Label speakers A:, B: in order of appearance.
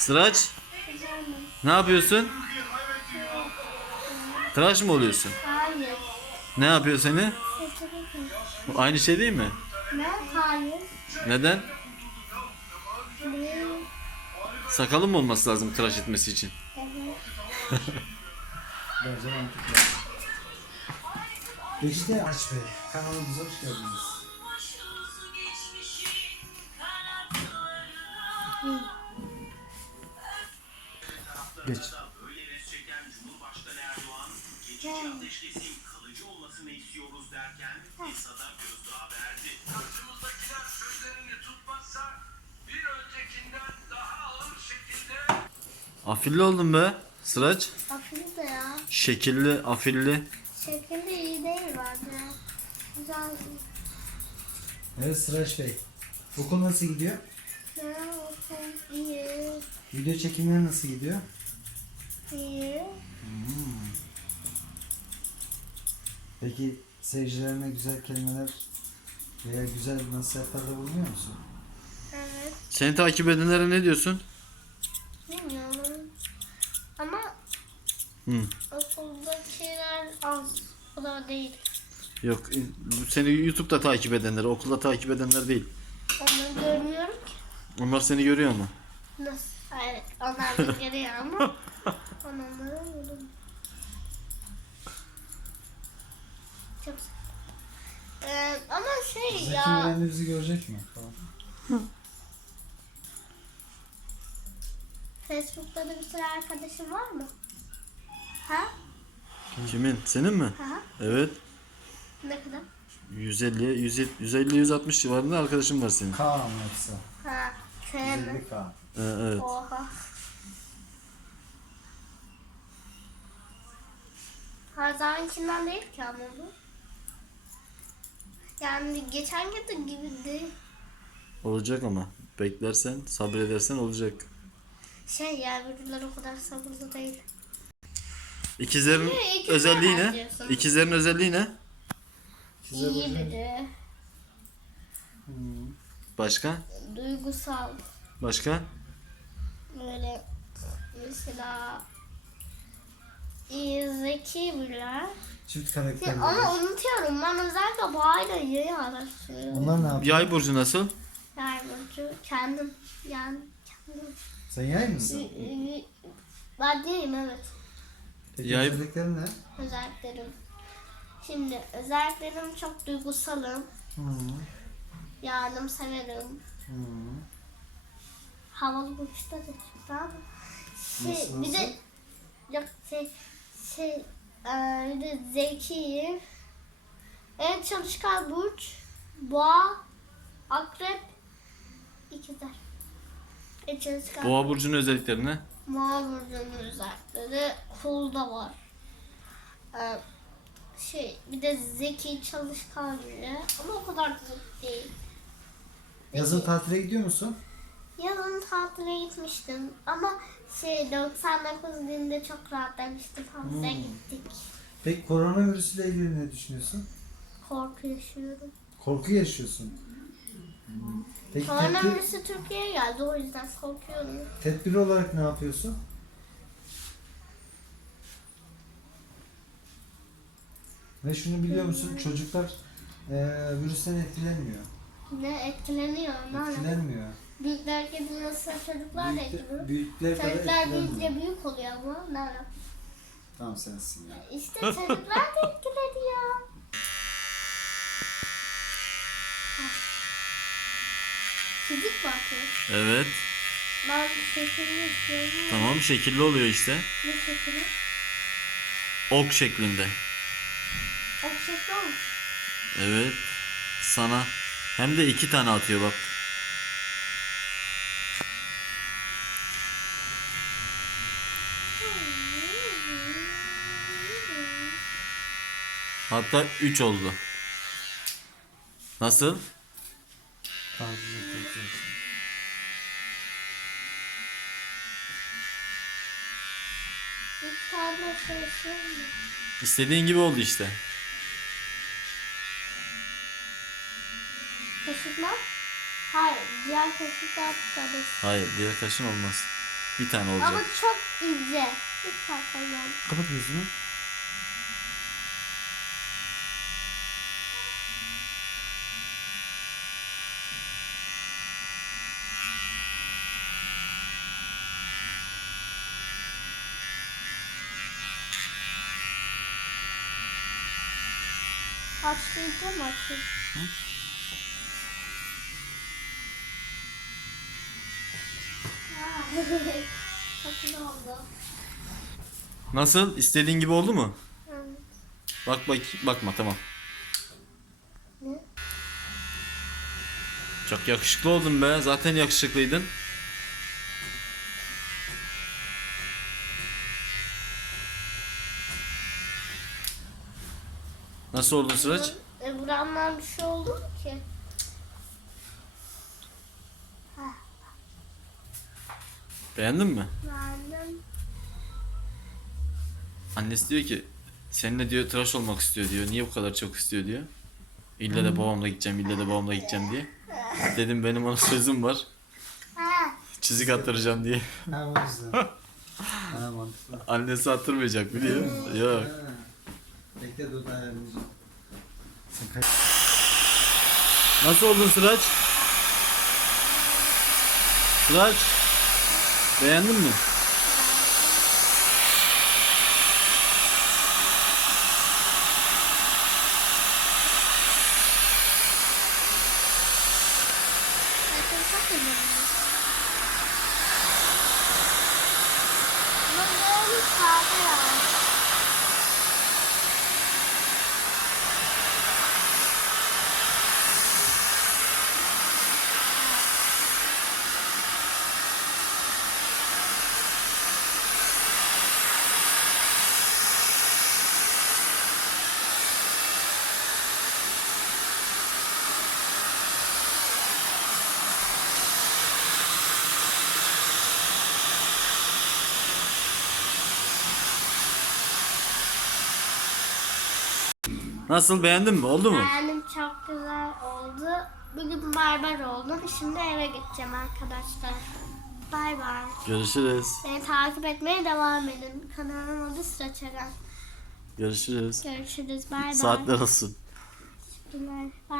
A: Sıraç ne yapıyorsun? Tıraş mı oluyorsun?
B: Hayır.
A: Ne yapıyor seni? Aynı şey değil mi?
B: Ne? Hayır.
A: Neden?
B: Ne?
A: Sakalın mı olması lazım tıraş etmesi için?
B: Evet.
C: Geçti Aç Bey. Kanalımıza hoş geldiniz.
D: Şekilde
A: Afilli oldun be Sıraç.
B: Afili de ya.
A: Şekilli, afilli.
B: Şekilde iyi değil bence. Güzel.
C: Evet Sıraç Bey. Okul nasıl gidiyor?
B: Ne olsun? İyi.
C: Video çekimleri nasıl gidiyor?
B: İyi.
C: Peki seyircilerine güzel kelimeler veya güzel nasihatlerde bulunuyor musun?
B: Evet.
A: Seni takip edenlere ne diyorsun?
B: Bilmiyorum. Ama
A: Hı.
B: okuldakiler az. O da değil.
A: Yok seni YouTube'da takip edenler, okulda takip edenler değil.
B: Onları görmüyorum ki.
A: Onlar seni görüyor ama.
B: Nasıl? Evet. Onlar görüyor ama. Onları görüyorum. Çok ee, ama şey
C: Zeki
B: ya.
C: Müren de bizi görecek mi? Falan.
B: Facebook'ta da bir sürü arkadaşın var mı? Ha?
A: Kimin? Senin mi?
B: Ha?
A: Evet.
B: Ne kadar?
A: 150 150 150 160 civarında arkadaşım var senin.
C: K mı yoksa?
B: Ha. Sen mi?
C: 150K.
A: Ee, evet.
B: Oha. Her zamankinden değil ki ama bu. Yani geçen gün gibi değil.
A: Olacak ama. Beklersen, sabredersen olacak.
B: Şey ya öbürler o kadar sabırlı değil.
A: İkizlerin
B: ikizler
A: özelliği ne?
B: diyorsun.
A: İkizlerin özelliği ne?
C: Size
B: İyi biri.
A: Başka?
B: Duygusal.
A: Başka?
B: Böyle mesela zeki biriler.
C: Çift
B: Ya,
C: karakterli.
B: ama unutuyorum ben özellikle bu ayda yayı araştırıyorum.
C: Onlar ne yapıyor?
A: Yay burcu nasıl?
B: Yani Burcu kendim yani kendim.
C: Sen yay mısın?
B: Ben değilim evet
C: Peki
A: Yay-
C: özellikleri ne?
B: özelliklerim. Şimdi özelliklerim çok duygusalım.
C: Hı
B: Yardımseverim.
C: hı.
B: Havalı burçta da çıktı ama. Şey,
C: Nasıl,
B: bir de
C: nasıl?
B: yok şey şey de zekiyim. En çalışkan burç boğa, akrep, ikizler. En çalışkan
A: Boğa burcunun özellikleri ne?
B: Boğa burcunun özellikleri kulda var. Ee, şey bir de zeki çalışkan biri ama o kadar da zeki değil.
C: Yazın tatile gidiyor musun?
B: Yazın tatile gitmiştim ama şey 99 günde çok rahatlamıştım. Havuza
C: Hmm.
B: gittik.
C: Peki koronavirüsle ilgili ne düşünüyorsun?
B: Korku yaşıyorum.
C: Korku yaşıyorsun. Hmm. Peki tedbir,
B: Koronavirüsü Türkiye'ye geldi o yüzden korkuyorum.
C: tedbir olarak ne yapıyorsun? Ve şunu biliyor musun? Çocuklar eee virüsten etkilenmiyor.
B: Ne etkileniyor?
C: Etkilenmiyor.
B: Büyükler gibi nasıl çocuklar da etkileniyor.
C: büyükler kadar
B: Çocuklar
C: etkilenmiyor.
B: büyüyünce büyük oluyor ama ne alaka?
C: Tamam sensin ya.
B: İşte çocuklar da etkileniyor. Fizik mi atıyor?
A: Evet.
B: Ben şekilli istiyorum.
A: Tamam şekilli oluyor işte.
B: Ne şekli?
A: Ok şeklinde.
B: Ok şekli olmuş.
A: Evet. Sana hem de iki tane atıyor bak. Hatta 3 oldu. Nasıl?
B: Tane?
A: İstediğin gibi oldu işte.
B: Kaşıklar? Hayır, diğer kaşıklar kardeş.
A: Hayır diğer kaşın olmaz. Bir tane
B: Ama
A: olacak.
B: çok ince. Bir kalkalım.
C: Kapat gözünü.
B: Açtıracağım mı oldu.
A: Nasıl? İstediğin gibi oldu mu?
B: Evet.
A: Bak bak bakma tamam.
B: Ne?
A: Çok yakışıklı oldun be. Zaten yakışıklıydın. Nasıl oldun Sıraç?
B: E, buramdan bir şey oldu mu ki?
A: Beğendin mi?
B: Beğendim.
A: Annesi diyor ki seninle diyor tıraş olmak istiyor diyor. Niye bu kadar çok istiyor diyor. İlle de babamla gideceğim, ille de babamla gideceğim diye. Dedim benim ona sözüm var. Çizik attıracağım diye.
C: Ha o yüzden. ha mantıklı.
A: Annesi attırmayacak biliyor. Yok.
C: Bekle dur ben ayarlayacağım.
A: Nasıl oldun Sıraç? Sıraç. Beğendin mi?
B: Ama böyle sade ya.
A: Nasıl beğendin mi? Oldu mu?
B: Beğendim çok güzel oldu. Bugün barbar oldum. Şimdi eve gideceğim arkadaşlar. Bay bay.
A: Görüşürüz.
B: Beni takip etmeye devam edin. Kanalım adı Sıra.
A: Görüşürüz.
B: Görüşürüz. Bay bay.
A: Saatler olsun.
B: Teşekkürler. Bay